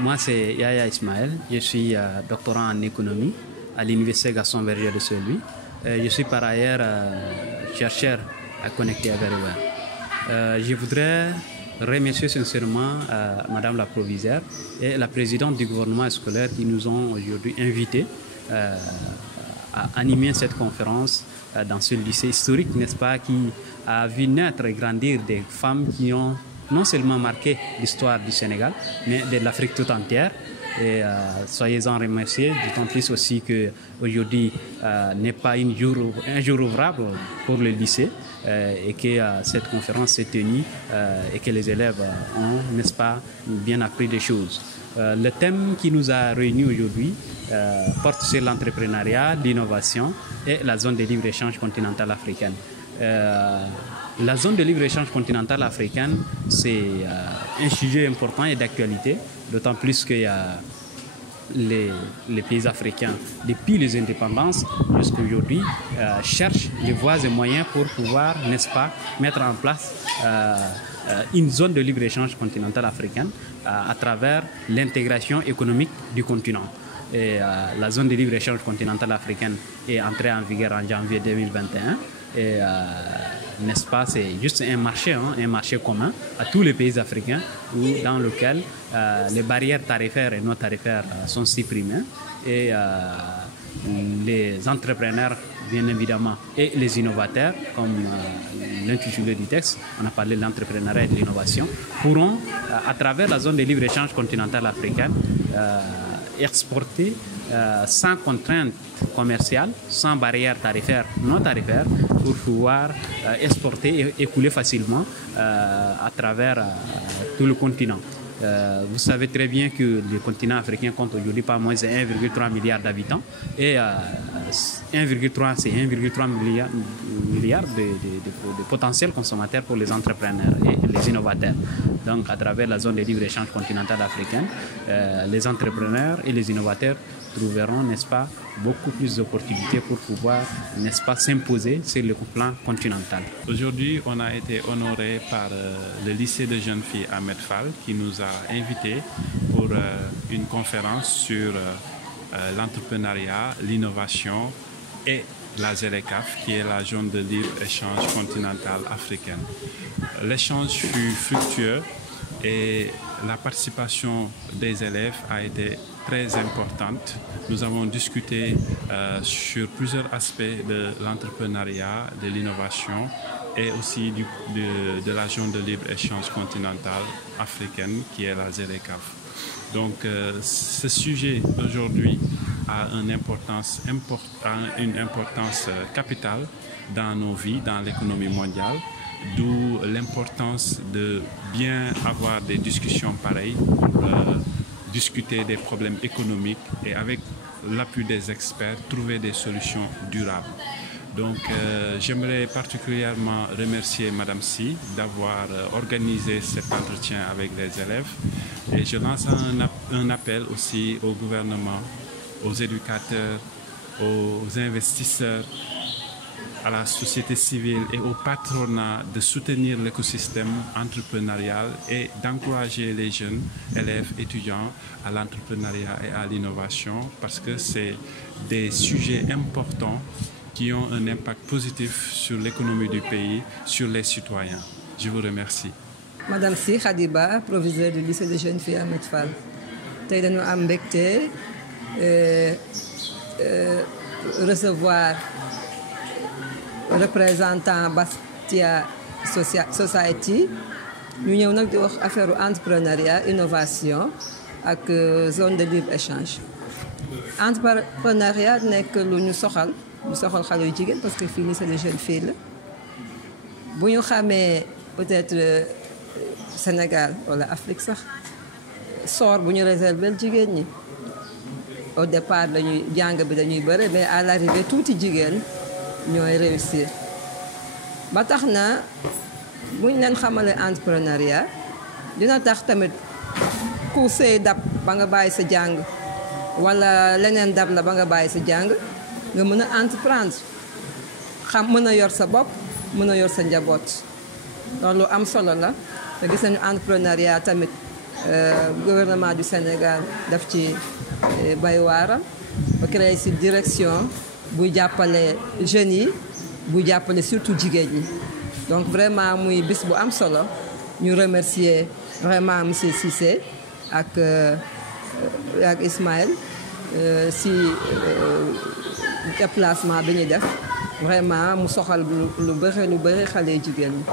Moi, c'est Yaya Ismaël. Je suis doctorant en économie à l'Université Gaston Berger de Saint-Louis. Je suis par ailleurs chercheur à Connecter Everywhere. Je voudrais remercier sincèrement Madame la proviseure et la présidente du gouvernement scolaire qui nous ont aujourd'hui invités à animer cette conférence dans ce lycée historique, n'est-ce pas, qui a vu naître et grandir des femmes qui ont non seulement marqué l'histoire du Sénégal, mais de l'Afrique tout entière. Et soyez-en remerciés, d'autant plus aussi qu'aujourd'hui n'est pas un jour ouvrable pour le lycée et que cette conférence s'est tenue et que les élèves ont, n'est-ce pas, bien appris des choses. Le thème qui nous a réunis aujourd'hui porte sur l'entrepreneuriat, l'innovation et la zone de libre-échange continentale africaine. La zone de libre-échange continentale africaine, c'est un sujet important et d'actualité, d'autant plus que les pays africains, depuis les indépendances jusqu'à aujourd'hui, cherchent les voies et moyens pour pouvoir, n'est-ce pas, mettre en place une zone de libre-échange continentale africaine à travers l'intégration économique du continent. Et la zone de libre-échange continentale africaine est entrée en vigueur en janvier 2021. Et n'est-ce pas, c'est juste un marché commun à tous les pays africains dans lequel les barrières tarifaires et non tarifaires sont supprimées et les entrepreneurs, bien évidemment, et les innovateurs, comme l'intitulé du texte, on a parlé de l'entrepreneuriat et de l'innovation, pourront, à travers la zone de libre-échange continentale africaine, exporter sans contraintes commerciales, sans barrières tarifaires, non tarifaires, pour pouvoir exporter et écouler facilement à travers tout le continent. Vous savez très bien que le continent africain compte aujourd'hui pas moins de 1,3 milliard d'habitants et 1,3 milliard de potentiels consommateurs pour les entrepreneurs et les innovateurs. Donc à travers la zone de libre-échange continentale africaine, les entrepreneurs et les innovateurs trouveront, n'est-ce pas, beaucoup plus d'opportunités pour pouvoir, n'est-ce pas, s'imposer sur le plan continental. Aujourd'hui, on a été honoré par le lycée de jeunes filles Ahmed Fall qui nous a invités pour une conférence sur l'entrepreneuriat, l'innovation et la ZLECAf, qui est la zone de libre-échange continentale africaine. L'échange fut fructueux et la participation des élèves a été très importante. Nous avons discuté sur plusieurs aspects de l'entrepreneuriat, de l'innovation et aussi de la zone de libre-échange continentale africaine qui est la ZLECAf. Donc ce sujet aujourd'hui a une importance capitale dans nos vies, dans l'économie mondiale, d'où l'importance de bien avoir des discussions pareilles pour discuter des problèmes économiques et avec l'appui des experts, trouver des solutions durables. Donc j'aimerais particulièrement remercier Madame Si d'avoir organisé cet entretien avec les élèves et je lance un appel aussi au gouvernement, aux éducateurs, aux investisseurs, à la société civile et au patronat de soutenir l'écosystème entrepreneurial et d'encourager les jeunes élèves étudiants à l'entrepreneuriat et à l'innovation parce que c'est des sujets importants qui ont un impact positif sur l'économie du pays, sur les citoyens. Je vous remercie. Madame Si Khadiba, proviseure du lycée de jeunes filles Ahmed Fall. Tey dañu am mbégte recevoir représentant Bastia Society ñu ñëw nag di wax affaire entrepreneuriat innovation ak zone de libre échange. Entrepreneuriat nekk lu ñu soxal xale yu jigéen parce que fii lycée de jeunes filles la bu ñu xamee peut-être Sénégal wala Afrique sax sort bu ñu réserver jigéen ñi au départ dañuy jàng bi dañuy bëre mais à l'arrivée tuuti jigéen ñooy réussir ba tax na buñ leen xamale entrepreneuriat dina tax tamit ku sëy dab ba nga bàyyi sa jàng wala leneen dab la ba nga bàyyi sa jàng nga mën a entreprendre xam mën a yor sa bopp mën a yor sa njaboot loolu am solo la te gis nañu entrepreneuriat tamit gouvernement du Sénégal daf ci bay waaram ba créé ci direction buy jàppale jeunes yi buy jàppale surtout jigéen ñi donc vraiment muy bis bu am solo ñu remercier vraiment monsieur Cissé ak Ismaël ci déplacement bi ñuy def vraiment mu soxal lu bëri xale jigéen ñi